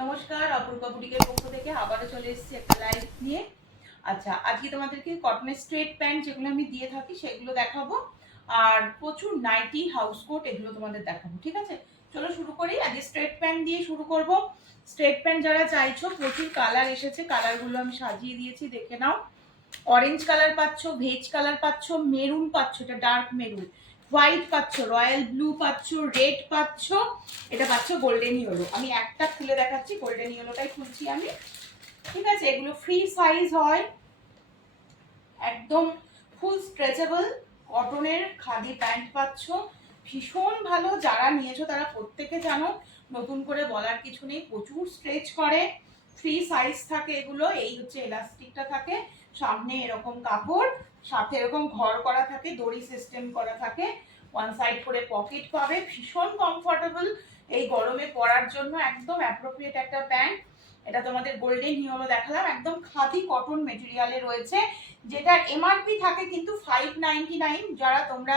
নমস্কার, অপরূপা বুটিকের পক্ষ থেকে আবারও চলে এসেছি একটা লাইভ নিয়ে। আচ্ছা, আজকে তোমাদেরকে কটনের স্ট্রেট প্যান্ট যেগুলো আমি দিয়ে থাকি সেগুলো দেখাবো, আর প্রচুর নাইটি, হাউস কোট এগুলো তোমাদের দেখাবো। ঠিক আছে, চলো শুরু করি। আজকে স্ট্রেট প্যান্ট দিয়ে শুরু করব। স্ট্রেট প্যান্ট যারা চাইছো, প্রচুর কালার এসেছে, কালারগুলো আমি সাজিয়ে দিয়েছি, দেখে নাও। অরেঞ্জ কালার পাচ্ছ, ভেজ কালার পাচ্ছ, মেরুন পাচ্ছ, এটা ডার্ক মেরুন, হোয়াইট পাচ্ছ, রয়্যাল ব্লু পাচ্ছ, রেড পাচ্ছ, এটা পাচ্ছ গোল্ডেন ইয়েলো। আমি একটা খুলে দেখাচ্ছি, গোল্ডেন ইয়েলোটাই খুলছি আমি। ঠিক আছে, এগুলো ফ্রি সাইজ হয়, একদম ফুল স্ট্রেচেবল কটনের খাদি প্যান্ট পাচ্ছ, ভীষণ ভালো। যারা নিয়েছো তারা প্রত্যেকে জানো, নতুন করে বলার কিছু নেই, প্রচুর স্ট্রেচ করে, ফ্রি সাইজ থাকে এগুলো। এই হচ্ছে এলাস্টিকটা থাকে, সামনে এরকম কাপড়, সাথে এরকম ঘর করা থাকে, দড়ি সিস্টেম করা থাকে, ওয়ান সাইড করে পকেট পাবে, ভীষণ কমফোর্টেবল এই গরমে পরার জন্য, একদম অ্যাপ্রোপ্রিয়েট একটা প্যান্ট। এটা তোমাদের গোল্ডেন ইয়েলো দেখালাম, একদম খাদি কটন মেটেরিয়ালে রয়েছে, যেটার এমআরপি থাকে কিন্তু 599। যারা তোমরা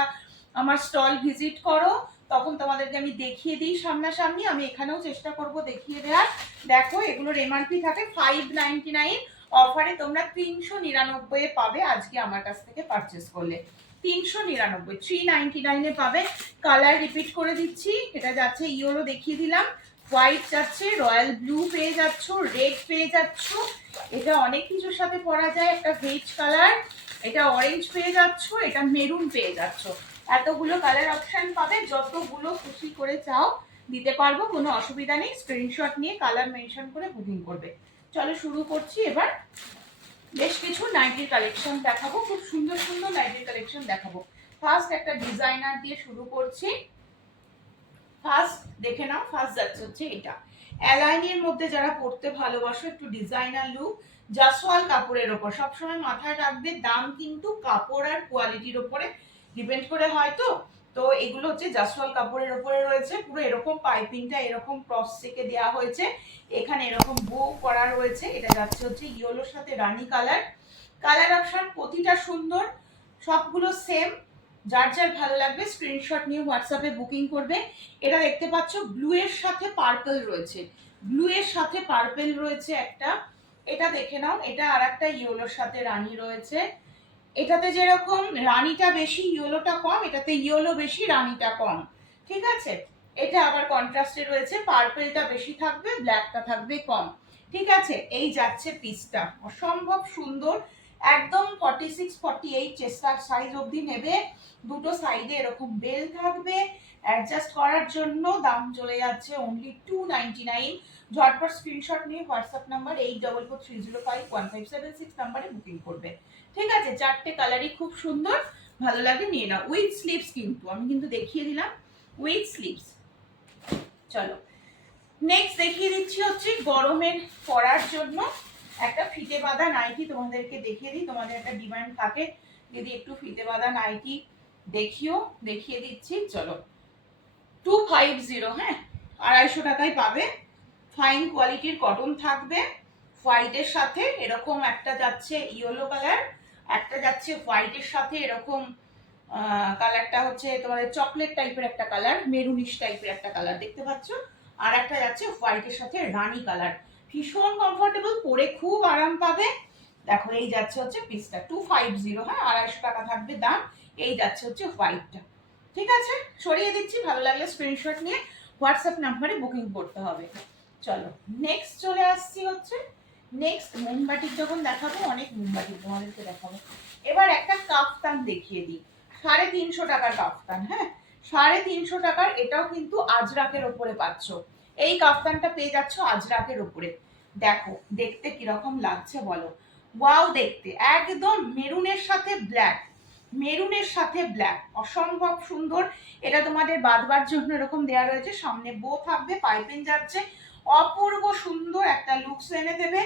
আমার স্টল ভিজিট করো তখন তোমাদেরকে আমি দেখিয়ে দিই সামনাসামনি, আমি এখানেও চেষ্টা করব দেখিয়ে দেওয়ার। দেখো, এগুলোর এমআরপি থাকে 599, অফারে তোমরা 399 পাবে আজকে আমার কাছ থেকে পারচেস করলে। 399, 399 পাবে। কালার রিপিট করে দিচ্ছি, এটা যাচ্ছে ইয়েলো দেখিয়ে দিলাম, হোয়াইট যাচ্ছে, রয়্যাল ব্লু পেয়ে যাচ্ছ, রেড পেয়ে যাচ্ছ, এটা অনেক কিছুর সাথে পরা যায়, একটা ভেজ কালার, এটা অরেঞ্জ পেয়ে যাচ্ছ, এটা মেরুন পেয়ে যাচ্ছ। এতগুলো কালার অপশন পাবে, যতগুলো খুশি করে চাও দিতে পারবো, কোনো অসুবিধা নেই। স্ক্রিনশট নিয়ে কালার মেনশন করে বুকিং করবে। চলো শুরু করছি এবার। বেশ কিছু নাইটির কালেকশন দেখাবো, খুব সুন্দর সুন্দর নাইটির কালেকশন দেখাবো। ফার্স্ট একটা ডিজাইনার দিয়ে শুরু করছি। ফার্স্ট দেখে নাও, ফার্স্ট যাচ্ছে হচ্ছে এটা অ্যালাইনের মধ্যে, যারা পড়তে ভালোবাসো, একটু ডিজাইনার লুক, জাসওয়াল কাপড়ের ওপর। সবসময় মাথায় রাখবে, দাম কিন্তু কাপড় আর কোয়ালিটির ওপরে ডিপেন্ড করে হয়। তো এগুলো হচ্ছে জাসওয়াল কাপড়ের ওপরে রয়েছে, পুরো এরকম পাইপিংটা এরকম ক্রস থেকে দেওয়া হয়েছে, এখানে এরকম বো করা রয়েছে। এটা যাচ্ছে হচ্ছে ইয়েলোর সাথে রানী কালার। কালার অপশন প্রতিটা সুন্দর, সবগুলো সেম। যার যার ভালো লাগবে স্ক্রিনশট নিয়ে হোয়াটসঅ্যাপে বুকিং করবে। এটা দেখতে পাচ্ছ ব্লু এর সাথে পার্পল রয়েছে, ব্লু এর সাথে পার্পল রয়েছে একটা। এটা দেখে নাও, এটা আর একটা ইয়েলোর সাথে রানী রয়েছে। এটাতে যেরকম রানীটা বেশি ইয়েলোটা কম, এটাতে ইয়েলো বেশি রানীটা কম। ঠিক আছে, এটা আবার কন্ট্রাস্টে রয়েছে, পার্পলটা বেশি থাকবে, ব্ল্যাকটা থাকবে কম। ঠিক আছে, এই যাচ্ছে পিসটা, অসম্ভব সুন্দর, একদম 46-48 চেস্টার সাইজ অবধি নেবে। দুটো সাইডে এরকম বেল থাকবে, অ্যাডজাস্ট করার জন্য। দাম চলে যাচ্ছে অনলি 299। ঝটপট স্ক্রিনশট নিয়ে হোয়াটসঅ্যাপ নাম্বার 8443051576 নাম্বারে বুকিং করবে। ঠিক আছে, চারটে কালারই খুব সুন্দর, ভালো লাগে নিয়ে নাও। উইথ স্লিভস, কিন্তু আমি কিন্তু দেখিয়ে দিলাম উইথ স্লিভস। চলো নেক্সট দেখিয়ে দিচ্ছি হচ্ছে গরমের পরার জন্য একটা ফিতে বাঁধা নাইটি, তোমাদেরকে দেখিয়ে দিই। তোমাদের একটা ডিমান্ড থাকে যদি একটু ফিতে বাঁধা নাইটি দেখিয়ে দিচ্ছি। চলো 250, হ্যাঁ, 250 টাকায় পাবে। ফাইন কোয়ালিটির কটন থাকবে, হোয়াইটের সাথে এরকম একটা যাচ্ছে ইয়েলো কালার, একটা যাচ্ছে হোয়াইটের সাথে এরকম কালারটা হচ্ছে তোমাদের চকলেট টাইপের একটা কালার, মেরুনিশ টাইপের একটা কালার দেখতে পাচ্ছ, আর একটা যাচ্ছে হোয়াইটের সাথে রানী কালার। ভীষণ কমফোর্টেবল, পরে খুব আরাম পাবে। দেখো, এই যাচ্ছে হচ্ছে পিসটা 250, হ্যাঁ, 250 টাকা থাকবে দাম। এই যাচ্ছে হচ্ছে হোয়াইটটা। ঠিক আছে, সরিয়ে দিচ্ছি, ভালো লাগলে স্ক্রিনশট নিয়ে হোয়াটসঅ্যাপ নাম্বারে বুকিং করতে হবে। চলো নেক্সট চলে আসছি হচ্ছে, নেক্সট মোমবাটির যখন দেখাবো, অনেক মোমবাটি তোমাদেরকে দেখাবো। এবার একটা কাফতান দেখিয়ে দিই, 350 টাকার কাফতান, হ্যাঁ, 350 টাকার। এটাও কিন্তু আজরাকের ওপরে পাচ্ছ, এই কাফতানটা পেয়ে যাচ্ছ আজরাকের ওপরে। দেখো দেখতে কিরকম লাগছে বলো, ওয়াও দেখতে, একদম মেরুনের সাথে ব্ল্যাক, মেরুনের সাথে ব্ল্যাক, অসম্ভব সুন্দর। এটা তোমাদের বাঁধবার জন্য এরকম দেয়া রয়েছে, সামনে বো থাকবে, পাইপিং যাচ্ছে, অপূর্ব সুন্দর একটা লুকস এনে দেবে।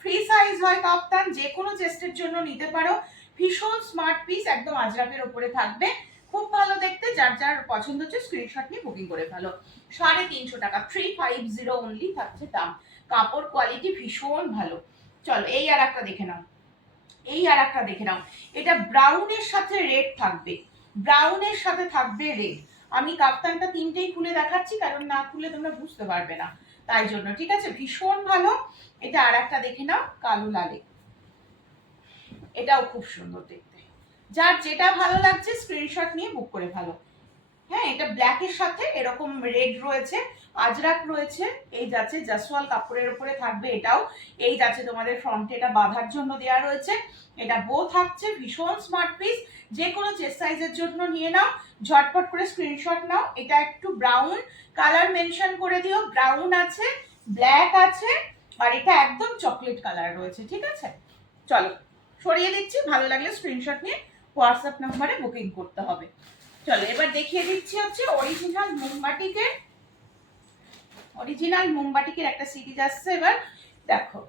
ফ্রি সাইজ হয় কাপ্তান, যে কোনো চেস্টের জন্য নিতে পারো। ভীষণ স্মার্ট পিস, একদম আজরাকের ওপরে থাকবে, খুব ভালো দেখতে। যার যার পছন্দ হচ্ছে স্ক্রিনশট নিয়ে বুকিং করে ফেলো। 350 টাকা, 350 অনলি থাকছে দাম। কাপড় কোয়ালিটি ভীষণ ভালো। চলো এই আর একটা দেখে নাও, এই আর একটা দেখে নাও। এটা ব্রাউনের সাথে রেড থাকবে, ব্রাউনের সাথে থাকবে রেড। আমি কাপ্তানটা তিনটেই খুলে দেখাচ্ছি, কারণ না খুলে তোমরা বুঝতে পারবে না। তাই জন্য, ঠিক আছে, ভীষণ ভালো। এটা আর একটা দেখে নাও, কালো লালে, এটাও খুব সুন্দর দেখতে। যার যেটা ভালো লাগছে স্ক্রিনশট নিয়ে বুক করে ভালো। হ্যাঁ, এটা ব্ল্যাকের সাথে এরকম রেড রয়েছে, আজরাক রয়েছে, এই যাচ্ছে জাসওয়াল কাপড়ের উপরে থাকবে এটাও, এই যাচ্ছে তোমাদের ফ্রন্টে এটা বাঁধার জন্য দেওয়া রয়েছে, এটা বো থাকছে, ভীষণ স্মার্ট পিস। যে কোনো চেস্ট সাইজের জন্য নিয়ে নাও, ঝটপট করে স্ক্রিনশট নাও। এটা একটু ব্রাউন কালার মেনশন করে দিও, ব্রাউন আছে, ব্ল্যাক আছে, আর এটা একদম চকলেট কালার রয়েছে, ঠিক আছে। চলো সরিয়ে দিচ্ছি, ভালো লাগলে স্ক্রিনশট নিয়ে হোয়াটসঅ্যাপ নাম্বারে বুকিং করতে হবে। চলো এবার দেখিয়ে দিচ্ছি হচ্ছে অরিজিনাল মোমবাটিকের একটা সিরিজ আসছে। এবার দেখো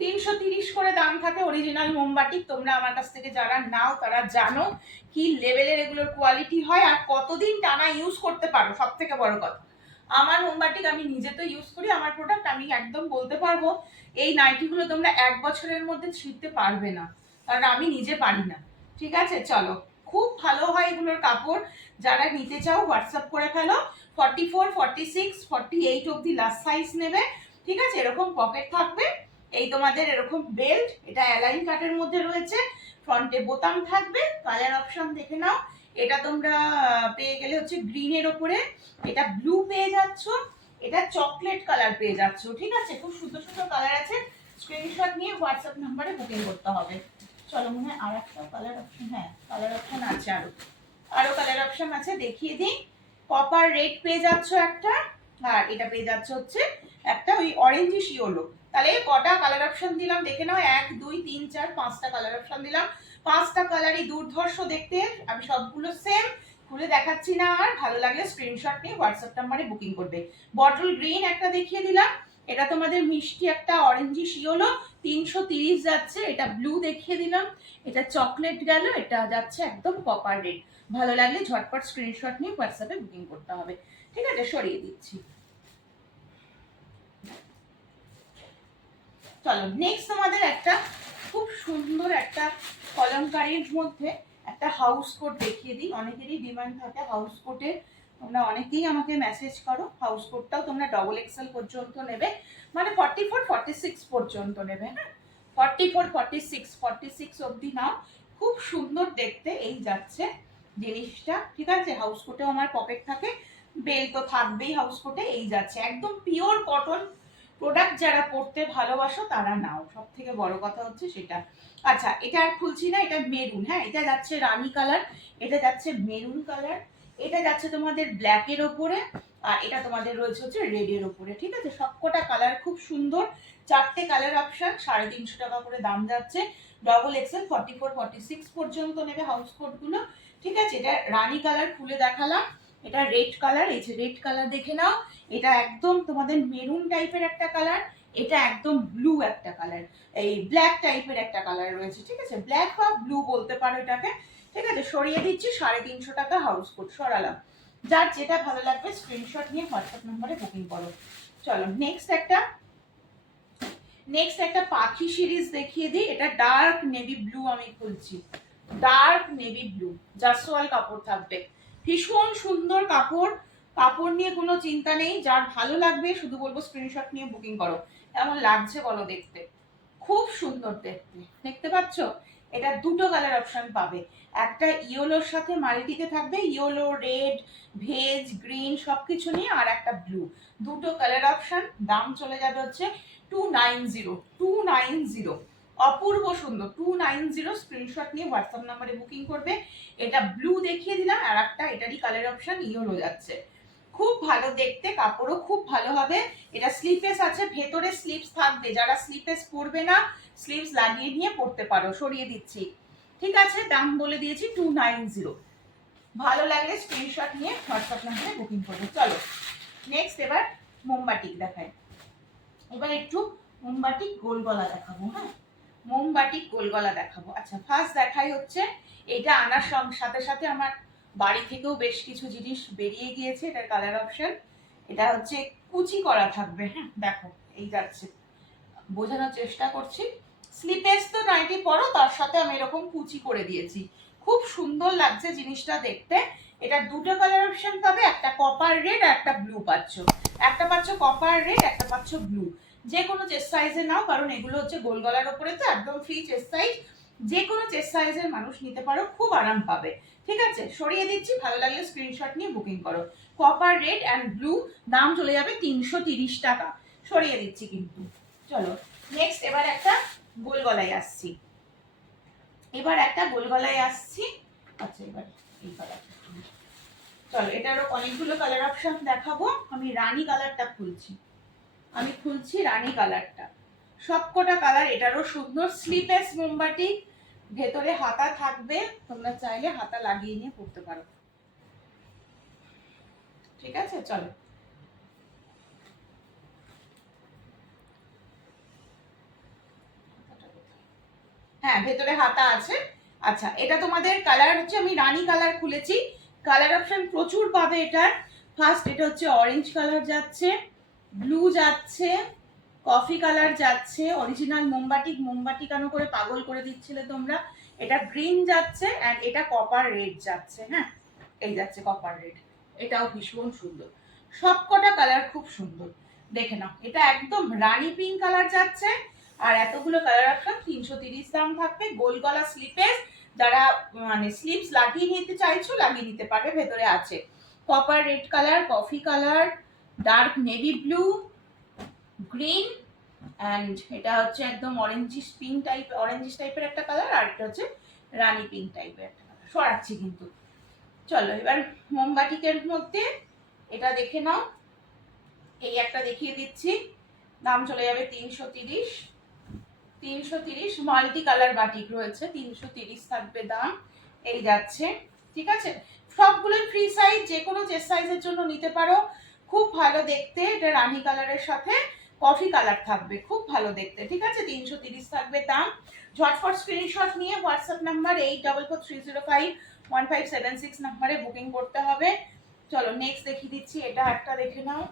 330 করে দাম থাকে অরিজিনাল মোমবাটিক। তোমরা আমার কাছ থেকে যারা নাও তারা জানো কি লেভেলের এগুলোর কোয়ালিটি হয় আর কতদিন টানা ইউজ করতে পারো। সব থেকে বড় কথা, আমার মোমবাটিক আমি নিজে তো ইউজ করি, আমার প্রোডাক্ট আমি একদম বলতে পারবো এই নাইটিগুলো তোমরা 1 বছরের মধ্যে ছিঁড়তে পারবে না, কারণ আমি নিজে পারি না, ঠিক আছে। চলো, খুব ভালো হয় এগুলোর কাপড়। যারা নিতে চাও হোয়াটসঅ্যাপ করে ফেলো, 44, 46, 48 অব্দি লাস্ট সাইজ নেবে, ঠিক আছে। এরকম পকেট থাকবে, এই তোমাদের এরকম বেল্ট, এটা অ্যালাইন কাটের মধ্যে রয়েছে, ফ্রন্টে বোতাম থাকবে, কালার অপশন দেখে নাও। এটা তোমরা পেয়ে গেলে হচ্ছে গ্রিনের ওপরে, এটা ব্লু পেয়ে যাচ্ছ, এটা চকলেট কালার পেয়ে যাচ্ছ, ঠিক আছে। খুব সুন্দর সুন্দর কালার আছে, স্ক্রিনশট নিয়ে হোয়াটসঅ্যাপ নাম্বারে বুকিং করতে হবে। চলো, মনে হয় আর একটা কালার অপশন, হ্যাঁ কালার অপশন আছে, আরো কালার অপশন আছে, দেখিয়ে দিই। কপার রেড পেয়ে যাচ্ছ একটা, আর এটা পেয়ে যাচ্ছে হচ্ছে একটা ওই অরেঞ্জিশ ইয়েলো। তাহলে কটা কালার অপশন দিলাম দেখে নাও, 1 2 3 4 5টা কালার অপশন দিলাম। 5টা কালারই দুর্ধর্ষ দেখতে, আমি সবগুলো সেম খুলে দেখাচ্ছি না, আর ভালো লাগলে স্ক্রিনশট নিয়ে হোয়াটসঅ্যাপ নাম্বারে বুকিং করবে। বটল গ্রিন একটা দেখিয়ে দিলাম, এটা তোমাদের মিষ্টি একটা অরেঞ্জিশ ইয়েলো, 330 যাচ্ছে। এটা ব্লু দেখিয়ে দিলাম, এটা চকলেট গেল, এটা যাচ্ছে একদম কপার রেড। ভালো লাগলে ঝটপট স্ক্রিনশট নিয়ে হোয়াটসঅ্যাপে বুকিং করতে হবে, ঠিক আছে। সরিয়ে দিচ্ছি। চলো নেক্সট তোমাদের একটা খুব সুন্দর একটা কলমকারীর মধ্যে একটা হাউস কোট দেখিয়ে দিই। অনেকেরই ডিমান্ড থাকে হাউস কোটের, তোমরা অনেকেই আমাকে মেসেজ করো। হাউস কোটটাও তোমরা ডবল এক্সেল পর্যন্ত নেবে, মানে 44 46 পর্যন্ত নেবে, হ্যাঁ 44 46 46 অবধি নাও। খুব সুন্দর দেখতে এই যাচ্ছে জিনিসটা, ঠিক আছে। হাউস কোটেও আমার পকেট থাকে, বেল তো থাকবেই হাউস কোটে, এই যাচ্ছে একদম পিওর কটন প্রোডাক্ট। যারা পড়তে ভালোবাসো তারা নাও, সব থেকে বড় কথা হচ্ছে সেটা। আচ্ছা, এটা আর খুলছি না, এটা মেরুন, হ্যাঁ এটা যাচ্ছে রানী কালার, এটা যাচ্ছে মেরুন কালার, এটা যাচ্ছে তোমাদের ব্ল্যাকের ওপরে, আর এটা তোমাদের রয়েছে হচ্ছে রেডের ওপরে, ঠিক আছে। সবকটা কালার খুব সুন্দর, 4টে কালার অপশন, 350 টাকা করে দাম যাচ্ছে। ডবল এক্সেল 44 46 পর্যন্ত নেবে হাউস কোট গুলো, ঠিক আছে। এটা রানী কালার খুলে দেখালাম, এটা রেড কালার, এই যে রেড কালার দেখে নাও। এটা একদম তোমাদের মেরুন টাইপের একটা কালার, এটা একদম ব্লু একটা কালার, এই ব্ল্যাক টাইপের একটা কালার রয়েছে, ঠিক আছে। ব্ল্যাক বা ব্লু বলতে পারো এটাকে, ঠিক আছে। সরিয়ে দিচ্ছি, 350 টাকা হাউস কোট সরালাম। যার যেটা ভালো লাগবে স্ক্রিনশট নিয়ে হোয়াটসঅ্যাপ নম্বরে বুকিং করো। চলো নেক্সট একটা পাখি সিরিজ দেখিয়ে দিই। এটা ডার্ক নেভি ব্লু আমি খুলছি, ডার্ক নেভি ব্লু, জাসওয়াল কাপড় থাকবে, ভীষণ সুন্দর কাপড়। কাপড় নিয়ে কোনো চিন্তা নেই, যার ভালো লাগবে শুধু বলবো স্ক্রিনশট নিয়ে বুকিং করো। কেমন লাগছে বলো দেখতে, খুব সুন্দর দেখতে, দেখতে পাচ্ছ। এটা দুটো কালার অপশন পাবে, একটা ইয়েলোর সাথে মাল্টিতে থাকবে, ইয়েলো রেড ভেজ গ্রিন সবকিছু নিয়ে, আর একটা ব্লু, দুটো কালার অপশন। দাম চলে যাবে হচ্ছে 290 অপূর্ব সুন্দর 290। স্ক্রিনশট নিয়ে হোয়াটসঅ্যাপ নাম্বারে বুকিং করবে। এটা ব্লু দেখিয়ে দিলাম, আর একটা এটারই কালার অপশন ইয়েলো যাচ্ছে, খুব ভালো দেখতে, কাপড়ও খুব ভালো হবে। এটা স্লিপেস আছে, ভেতরে স্লিপস থাকবে, যারা স্লিপেস পরবে না স্লিপস লাগিয়ে নিয়ে পরতে পারো। সরিয়ে দিচ্ছি, ঠিক আছে। দাম বলে দিয়েছি 290। ভালো লাগলে স্ক্রিনশট নিয়ে হোয়াটসঅ্যাপ নাম্বারে বুকিং করবে। চলো নেক্সট এবার মোমবাটিক দেখাই। এবার একটু মোমবাটিক গোল গলা দেখাবো, হ্যাঁ মোমবাটিক গোল গলা দেখাবো। আচ্ছা ফার্স্ট দেখাই হচ্ছে, এটা আনার সাথে সাথে আমার বাড়ি থেকেও বেশ কিছু জিনিস বেরিয়ে গিয়েছে। এটার কালার অপশন, এটা হচ্ছে কুচি করা থাকবে, হ্যাঁ দেখো এই যাচ্ছে, বোঝানোর চেষ্টা করছি। স্লিপেস তো নাইটি পরো, তার সাথে আমি এরকম কুচি করে দিয়েছি, খুব সুন্দর লাগছে জিনিসটা দেখতে। এটা দুটো কালার অপশন পাবে, একটা কপার রেড আর একটা ব্লু পাচ্ছ। একটা পাচ্ছ কপার রেড, একটা পাচ্ছ ব্লু। যে কোনো চেস্ট সাইজে নাও, কারণ এগুলো হচ্ছে গোল গলার ওপরে তো একদম ফ্রি চেস্ট সাইজ। যে কোনো চেস্ট সাইজের মানুষ নিতে পারো, খুব আরাম পাবে। ঠিক আছে, সরিয়ে দিচ্ছি, ভালো লাগলে স্ক্রিনশট নিয়ে বুকিং করো। কপার রেড অ্যান্ড ব্লু, দাম চলে যাবে 330 টাকা। সরিয়ে দিচ্ছি কিন্তু। চলো নেক্সট, এবার একটা গোল গলায় আসছি। আচ্ছা, এবার এই কালার। চলো, এটারও অনেকগুলো কালার অপশন দেখাবো। আমি রানী কালারটা খুলছি রানী কালারটা। সবকটা কালার এটারও সুন্দর। স্লিপলেস মোমবাটি, ভেতরে হাতা থাকবে, তোমরা চাইলে হাতা লাগিয়ে নিয়ে পরতে পারো। ঠিক আছে, চলো। হ্যাঁ, ভেতরে হাতা আছে। আচ্ছা, এটা তোমাদের কালার হচ্ছে, আমি রানী কালার খুলেছি। কালার অপশন প্রচুর পাবে এটার। ফার্স্ট এটা হচ্ছে অরেঞ্জ কালার যাচ্ছে, ব্লু যাচ্ছে, কফি কালার যাচ্ছে, অরিজিনাল মোমবাটি কেন করে পাগল করে দিচ্ছিলে তোমরা। এটা গ্রিন যাচ্ছে, অ্যান্ড এটা কপার রেড যাচ্ছে। হ্যাঁ, এই যাচ্ছে কপার রেড, এটাও ভীষণ সুন্দর। সবকটা কালার খুব সুন্দর, দেখে নাও। এটা একদম রানী পিঙ্ক কালার যাচ্ছে, আর এতগুলো কালার অপশন 330 দাম থাকবে। গোল গলা স্লিপেস, যারা মানে স্লিপস লাগিয়ে নিতে চাইছো লাগিয়ে নিতে পারবে, ভেতরে আছে copper red colour, coffee colour, dark navy blue, green, and এটা হচ্ছে একদম অরেঞ্জিশ টাইপের একটা কালার, আর এটা হচ্ছে রানী পিঙ্ক টাইপের একটা কালার। সরাচ্ছি কিন্তু। চলো, এবার মোমবাটিকের মধ্যে এটা দেখে নাও। এই একটা দেখিয়ে দিচ্ছি, দাম চলে যাবে 330। মাল্টি কালার বাটিক রয়েছে, 330 থাকবে দাম। এই যাচ্ছে। ঠিক আছে, সবগুলো ফ্রি সাইজ, যে কোনো চেস্ট সাইজের জন্য নিতে পারো। খুব ভালো দেখতে, এটা রানী কালারের সাথে কফি কালার থাকবে, খুব ভালো দেখতে। ঠিক আছে, 330 থাকবে দাম। ঝটফট স্ক্রিনশট নিয়ে হোয়াটসঅ্যাপ নাম্বার 8443051576 নাম্বারে বুকিং করতে হবে। চলো নেক্সট দেখিয়ে দিচ্ছি, এটা একটা দেখে নাও।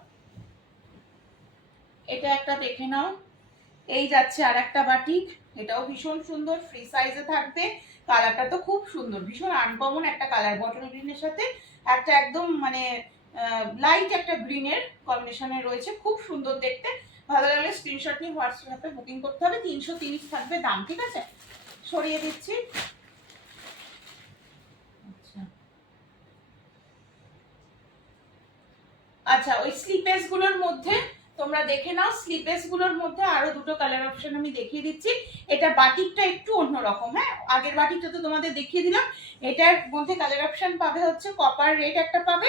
এই যাচ্ছে আর একটা বাটিক, এটাও ভীষণ সুন্দর, ফ্রি সাইজে থাকবে। কালারটা তো খুব সুন্দর, ভীষণ আনকমন একটা কালার, বটল গ্রিনের সাথে একটা একদম মানে লাইট একটা গ্রিনের কম্বিনেশনে রয়েছে, খুব সুন্দর দেখতে। ভালো লাগলে স্ক্রিনশট নিয়ে হোয়াটসঅ্যাপে বুকিং করতে হবে। 330 থাকবে দাম। ঠিক আছে, সরিয়ে দিচ্ছি। আচ্ছা, ওই স্লিপেস গুলোর মধ্যে তোমরা দেখে নাও, স্লিপেস গুলোর মধ্যে আরো দুটো কালার অপশন আমি দেখিয়ে দিচ্ছি। এটা বাটিকটা একটু অন্যরকম। হ্যাঁ, আগের বাটিকটা তো তোমাদের দেখিয়ে দিলাম। এটার মধ্যে কালার অপশন পাবে হচ্ছে কপার রেড একটা পাবে,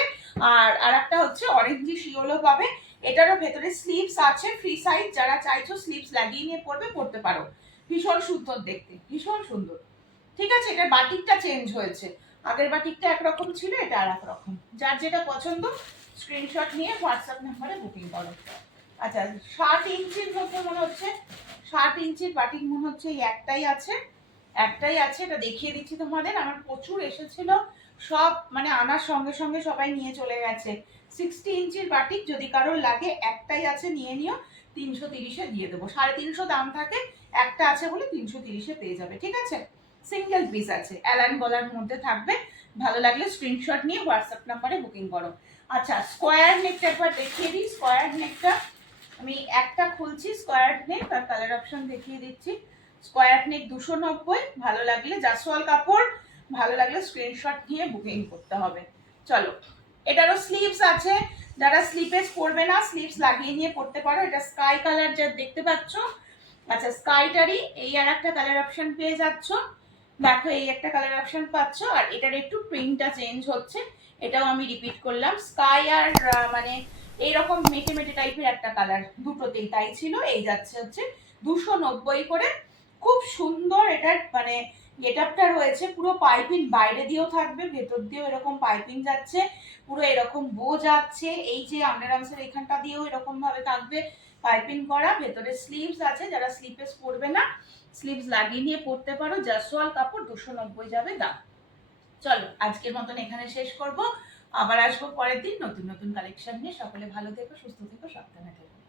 আর একটা হচ্ছে অরেঞ্জি শিওলো পাবে। এটারও ভেতরে স্লিভস আছে, ফ্রি সাইজ, যারা চাইছো স্লিভস লাগিয়ে নিয়ে পড়তে পারো। ভীষণ সুন্দর দেখতে, ভীষণ সুন্দর। ঠিক আছে, এটার বাটিকটা চেঞ্জ হয়েছে, আগের বাটিকটা একরকম ছিল, এটা আর একরকম। যার যেটা পছন্দ স্ক্রিনশট নিয়ে হোয়াটসঅ্যাপ নাম্বারে বুকিং করো। আচ্ছা, 60 ইঞ্চির মধ্যে মনে হচ্ছে, 60 ইঞ্চির বাটিক মনে হচ্ছে এই একটাই আছে। এটা দেখিয়ে দিচ্ছি তোমাদের। আমার প্রচুর এসেছিল, সব মানে আনার সঙ্গে সঙ্গে সবাই নিয়ে চলে গেছে। 60 ইঞ্চির বাটিক যদি কারোর লাগে, একটাই আছে, নিয়ে নিও। 330-এ দিয়ে দেবো, 350 দাম থাকে, একটা আছে বলে 330-এ পেয়ে যাবে। ঠিক আছে, সিঙ্গেল পিস আছে, অ্যালান গলার মধ্যে থাকবে। ভালো লাগলে স্ক্রিনশট নিয়ে হোয়াটসঅ্যাপ নাম্বারে বুকিং করো। আচ্ছা, স্কোয়ার নেকটা একবার দেখিয়ে দিই। স্কোয়ার নেকটা আমি একটা খুলছি, স্কোয়ার নেক, আর কালার অপশন দেখিয়ে দিচ্ছি। স্কোয়ার নেক 290, ভালো লাগলে জাসওয়াল কাপড়, ভালো লাগলে স্ক্রিনশট নিয়ে বুকিং করতে হবে। চলো, এটারও স্লিভস আছে, যারা স্লিপেস পরবে না স্লিভস লাগিয়ে নিয়ে পড়তে পারো। এটা স্কাই কালার যা দেখতে পাচ্ছ। আচ্ছা, স্কাইটারই এই আর একটা কালার অপশন পেয়ে যাচ্ছ। দেখো, এই একটা কালার অপশন পাচ্ছ, আর এটার একটু প্রিন্টটা চেঞ্জ হচ্ছে, এটাও আমি রিপিট করলাম। স্কাই আর মানে এইরকম মেটে মেটে টাইপের একটা কালার, দুটোতেই তাই ছিল। এই যাচ্ছে হচ্ছে 290 করে। খুব সুন্দর এটার মানে গেটআপটা রয়েছে, পুরো পাইপিং বাইরে দিয়েও থাকবে, ভেতর দিয়েও এরকম পাইপিং যাচ্ছে, পুরো এরকম বো যাচ্ছে, এই যে আন্ডারআর্মসের এখানটা দিয়েও এরকম ভাবে থাকবে পাইপিং করা। ভেতরে স্লিভস আছে, যারা স্লিপেস পরবে না স্লিভস লাগিয়ে নিয়ে পড়তে পারো। জাসওয়াল কাপড়, 290 যাবে দাম। চলো, আজকের মতন এখানে শেষ করব, আবার আসবো পরের দিন নতুন নতুন কালেকশন নিয়ে। সকলে ভালো থেকো, সুস্থ থেকো, সাবধানে থেকো।